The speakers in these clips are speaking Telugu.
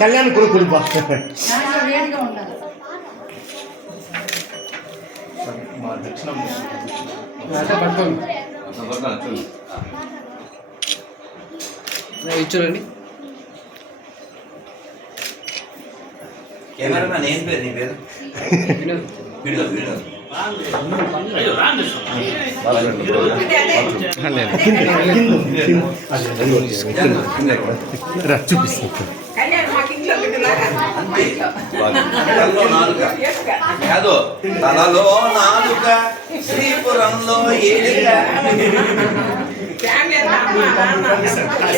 కళ్యాణ్ కొడుకు మా దక్షిణం ఇచ్చారండి. కెమెరామెన్ ఏం పేరు నీ పేరు? వీడియో వీడియో చూపిస్తాను. కాదు, తలలో నాలుక శ్రీపురంలో ఏలిక.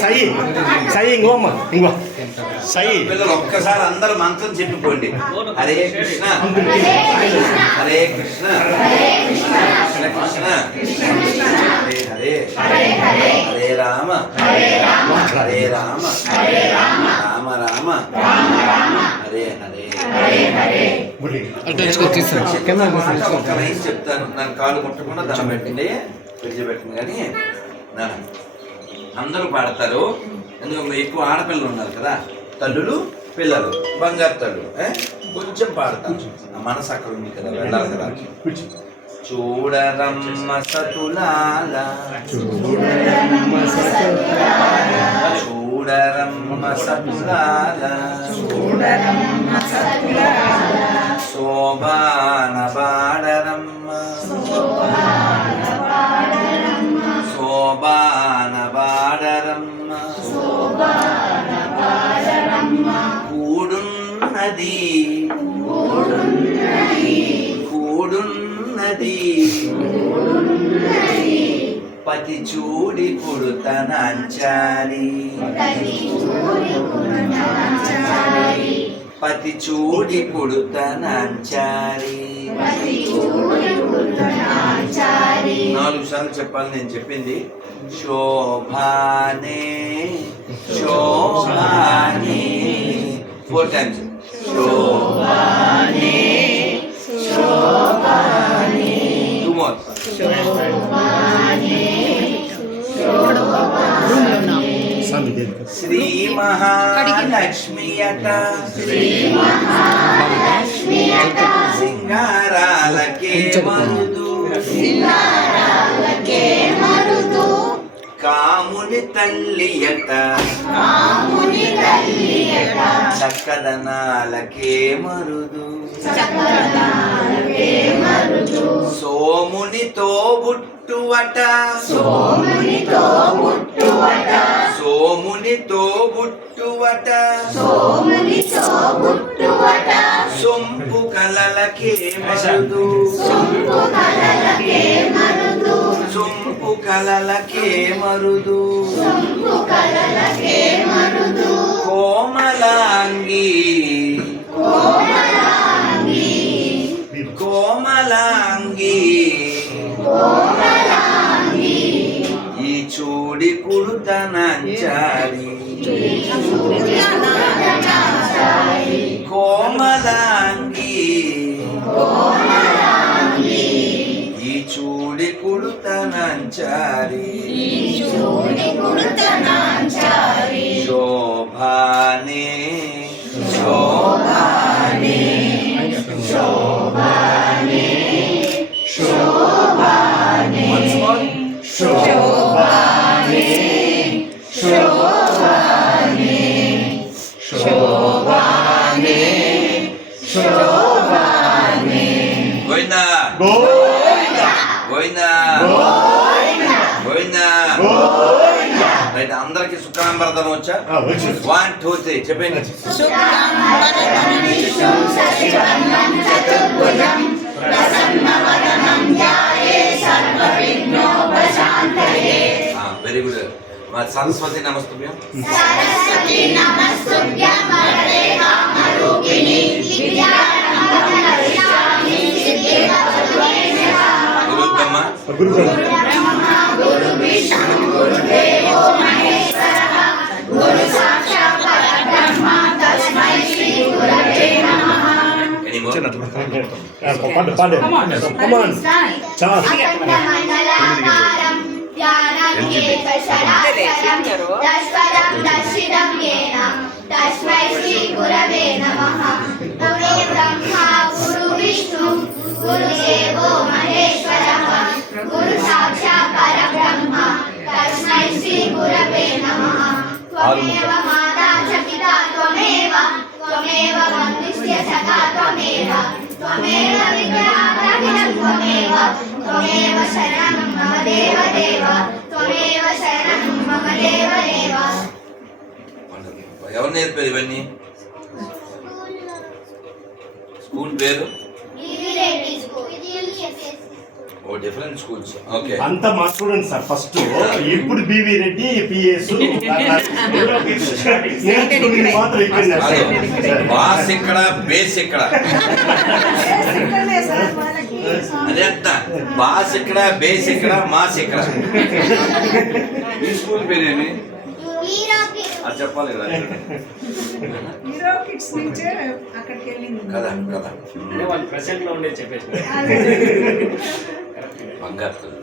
సాయి సాయి ఇంగోమ్మ ఇంగో సాయి పిల్లలు ఒక్కసారి అందరూ మంత్రం చెప్పిపోండి. హరే కృష్ణ హరే కృష్ణ కృష్ణ కృష్ణ హరే హరే హరే రామ హరే రామ రామ రామ హరే హరే. ఒక్క లైన్ చెప్తాను, నన్ను కాలు కొట్టకుండా దండం పెట్టండి, విడిచిపెట్టండి. కానీ అందరూ పాడతారు, ఎందుకంటే ఎక్కువ ఆడపిల్లలు ఉన్నారు కదా, తల్లులు పిల్లలు బంగారు తల్లు కొంచెం పాడతారు. మనసు అక్కడ ఉంది కదా, వెళ్ళాలి కదా. చూడరమ్మ సతులాల చూడరమ్మ సతులాల శోభాన బాడరమ్మ శోభాన బాడరమ్మ కూడున్నది కూడున్నది పతి చూడి పుడుతనంచాలి పతి చూడి పుడుతనంచాలి. 4 సార్లు చెప్పాలి నేను చెప్పింది. శోభానే శోభానే 4 times. శోభానే శోభానే 2 more. శ్రీ మహాలక్ష్మియట సింగారాలకే మరుదు కాముని తల్లియట చక్కదనాలకే మరుదు సోమునితో బుట్టువట సోమునితో బుట్టువట సొంపు కలలకే మరుదు సొంపు కలలకే మరుదు కోమలాంగి కోమలాంగి ఈ చూడి కుడుతనంచాలి కోమలాంగి ఈ చూడి కుడుతనంచాలి శోభానే శోభానే శోభానే శోభానే శోభానే శోభానే శోభానే శోభానే. గోవిందా గోవిందా గోవిందా గోవిందా. రైట్, అందరికి శుక్రాంబరదనం వచ్చా? 1 2 3 చెప్పండి. Very good. సరస్వతి నమస్తుభ్యం. గురు బ్రహ్మ పాడు చాలా తస్మై त्वमेव माता च पिता त्वमेव त्वमेव बन्धुश्च सखा त्वमेव त्वमेव विद्यार्थीनं त्वमेव त्वमेव शरणं मम देवदेव त्वमेव शरणं मम देवदेव ఎవరు నేర్పారు ఇవన్నీ? స్కూల్ పేరు ఓ డిఫరెంట్ స్కూల్స్. ఓకే, అంతా మా స్టూడెంట్స్ సార్. ఫస్ట్ ఇప్పుడు బివి రెడ్డి పిఎస్ నేర్చుకుని మాత్రం ఇక్కడ బాస్ ఇక్కడ, బేస్ ఇక్కడ. అదే అంట, బాస్ ఇక్కడ, బేస్ ఇక్కడ, మాస్ ఇక్కడ. ఈ స్కూల్ పేరేమి అది చెప్పాలి కదా. హీరో కిడ్స్ నుంచే అక్కడికి వెళ్ళింది కదా కదా. వాళ్ళు ప్రెసెంట్ లో ఉండే చెప్పేసి బంగారు తల్లి.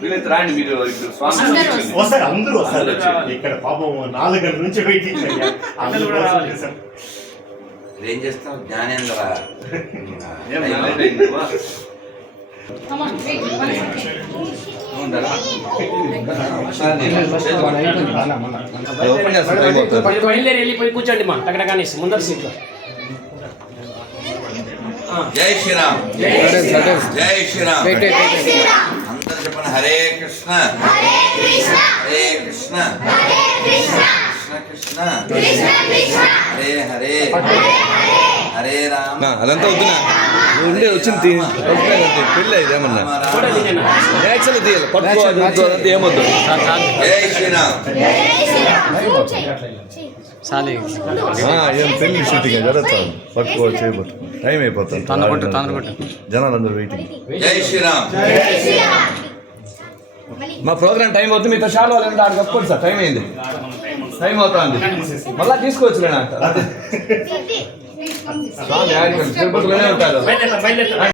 వీళ్ళైతే రాండి మీరు ఇప్పుడు స్వామి వస్తారు, అందరూ వస్తారు. ఇక్కడ పాపం 4 గంటల నుంచి వెయిటింగ్ అందరూ కూడా రావాలి సార్. ఏం చేస్తాం జ్ఞానేంద్ర? ఏం లేట్ అయింది నువ్వా? ఉంటారా? బయలుదేరి వెళ్ళిపోయి కూర్చోండి మా అక్కడ కానీ ముందర సీట్లో. జై శ్రీరామ్, జై జై శ్రీరామ్. అందరు చెప్పండి. హరే కృష్ణ హరే కృష్ణ హరే కృష్ణ హరే కృష్ణ కృష్ణ కృష్ణ కృష్ణ కృష్ణ హరే హరే హరే రామ. అదంతా వద్దునా ఉండే వచ్చింది పెళ్ళి ఇదేమన్నా యాక్చువల్ తీయాలి పట్టుకోవాలి అదంతా ఏమొద్దు. జై శ్రీరామ్. ఏం పెళ్లి షూటింగ్ జరుగుతాం పట్టుకోవాలి చేయబోతు టైం అయిపోతుంది జనాలు అందరూ వెయిటింగ్. జై శ్రీరామ్. మా ప్రోగ్రామ్ టైం అవుతుంది మీతో షాల్ వాళ్ళంటే ఆడ కప్పుకోండి సార్. టైం అయింది, టైం అవుతుంది. మళ్ళా తీసుకోవచ్చులే నాకు తిరుపతిలోనే ఉంటారు. బయలుదేరు